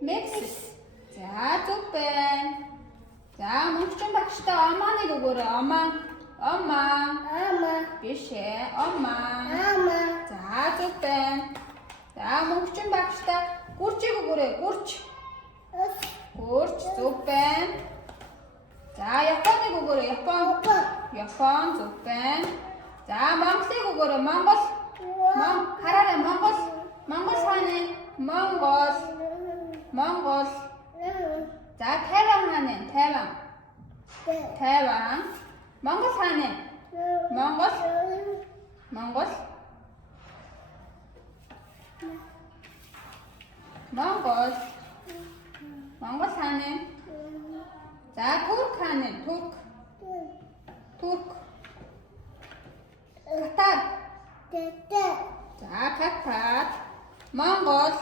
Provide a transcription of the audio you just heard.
Мексик. За зүг байна. За монголчин багштай омааныг өгөөрэй. Омаа. Биш ээ. Омаа. За зүг байна. За монголчин багштай гүрчийг өгөөрэй. Гүрч зүг байна. За японыг өгөөрэй. Япон зүг байна. За монголыг өгөөрэй. Монгол. Хараарай Монгол. Монгол хаана? Монгол. За Тайван хаана? Тайван. Монгол хаана? Монгол. Монгол хаана? За Турк хаана? Турк. Катар. За Катар. Монгол.